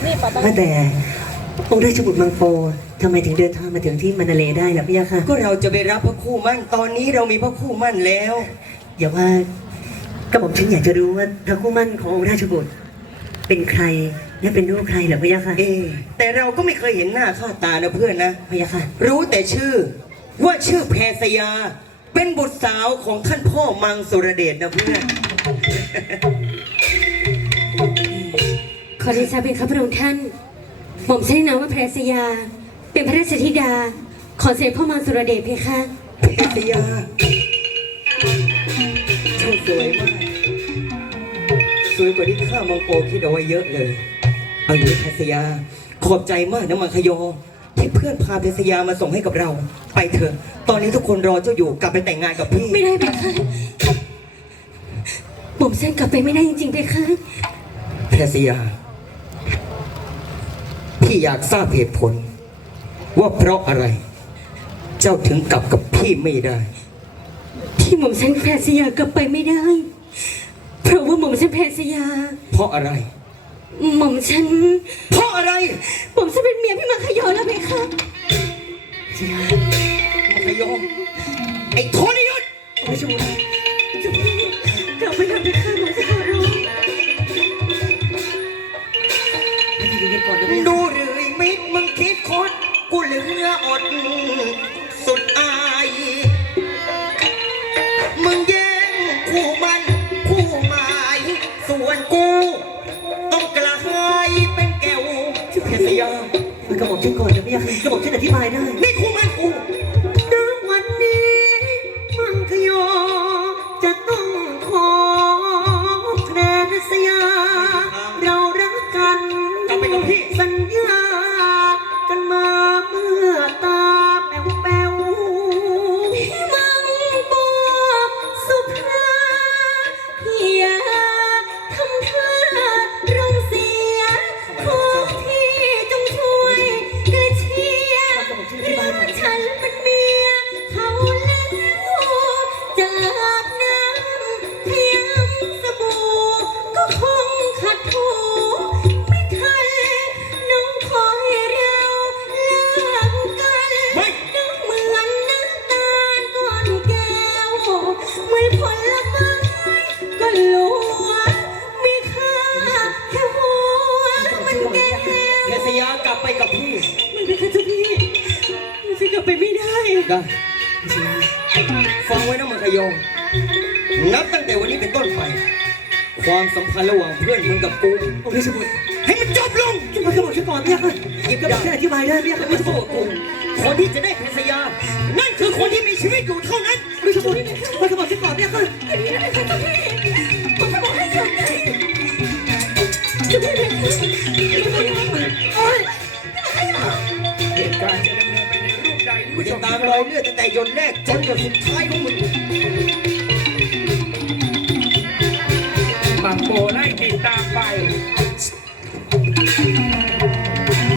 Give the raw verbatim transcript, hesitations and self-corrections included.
ว่าแต่องค์ราชบุตรมังโปทำไมถึงเดินทางมาถึงที่มานาเลได้ล่ะพี่ยาค่ะก็เราจะไปรับพระคู่มั่นตอนนี้เรามีพระคู่มั่นแล้วอย่าว่ากระผมฉันอยากจะรู้ว่าพระคู่มั่นขององค์ราชบุตรเป็นใครและเป็นลูกใครเหรอพี่ยาค่ะเอแต่เราก็ไม่เคยเห็นหน้าค่าตานะเพื่อนนะพี่ยาค่ะรู้แต่ชื่อว่าชื่อแพรสยาเป็นบุตรสาวของท่านพ่อมังสุรเดชนะเพื่อนขอเดชะเป็นข้าพระองค์ท่านหม่อมใช้นามว่าแพรสยาเป็นพระราชธิดาขอเสด็จพ่อมังสุรเดชเพคะแพรสยาช่างสวยมากสวยกว่าที่ข้ามังโปคิดเอาไว้เยอะเลยเอาอยู่แพรสยาขอบใจมากนะมังคยอที่เพื่อนพาแพรสยามาส่งให้กับเราไปเถอะตอนนี้ทุกคนรอเจ้าอยู่กลับไปแต่งงานกับพี่ไม่ได้เพคะหม่อมฉันกลับไปไม่ได้จริงๆเพคะแพรสยาพี่อยากทราบเหตุผลว่าเพราะอะไรเจ้าถึงกลับกับพี่ไม่ได้ที่หม่อมฉันแพรสยากลับไปไม่ได้เพราะว่าหม่อมฉันแพรสยาเพราะอะไรหม่อมฉันเพราะอะไรหม่อมฉันเป็นเมียพี่มังคยอแล้วเพคะมังคยอไอ้โทนี่ยุทธไม่ใช่ผมกลับไปทำเพคะหม่อมฉันขอร้องดูหรือมิตรมึงคิดคดกูเหลืออดสุดอายมึงแย่งคู่มันคู่หมายส่วนกูต้องกระหายเป็นแก้วชื่อเพชรยามันกระบอกฉันก่อนนะพี่ยาค่ะกระบอกฉันอธิบายได้นี่คู่มันกูณวันนี้มังคยอจะต้องขอแพรสยาเรารักกันกลับไปกับพี่สัญญากันมาเมื่อตาแป๋วแป๋วพี่มังโปสุภาพี่อย่าทำท่ารังเสียขอพี่จงช่วยกระเชียร์รักฉันเป็นเมียเขาแล้วจะอาบน้ำพยายามสบู่ก็คงขัดถูไม่ทันน้องขอให้เราเลิกกันน้องเหมือนน้ำตาลก้อนแก้วเหมือนผลไม้ก็ลัวมีค่าแค่หัวมันแก้วเพชรยากลับไปกับพี่มันเป็นแค่เจ้าพี่มันจะกลับไปไม่ได้ได้ฟังไว้นะมังคยอนับตั้งแต่วันนี้เป็นต้นไปความสัมพันธ์ระหว่างเพื่อนมึงกับกูองค์ราชบุตรให้มันจบลงจะมากระบอกฉันก่อนพี่ยาค่ะกระบอกฉันอธิบายได้พี่ยาค่ะไม่ต้องกูคนที่จะได้เพชรยานั่นคือคนที่มีชีวิตอยู่เท่านั้นราชบุตรมากระบอกฉันก่อนพี่ยาค่ะอันนี้นะเป็นเจ้าพี่ผมจะบอกให้หยุดเลยจะไม่เป็นโอ๊ยเหตุการณ์จะดำเนินไปในรูปใดกูจะตามรอยเลือดตั้งแต่หยดแรกจนหยดสุดท้ายของมึง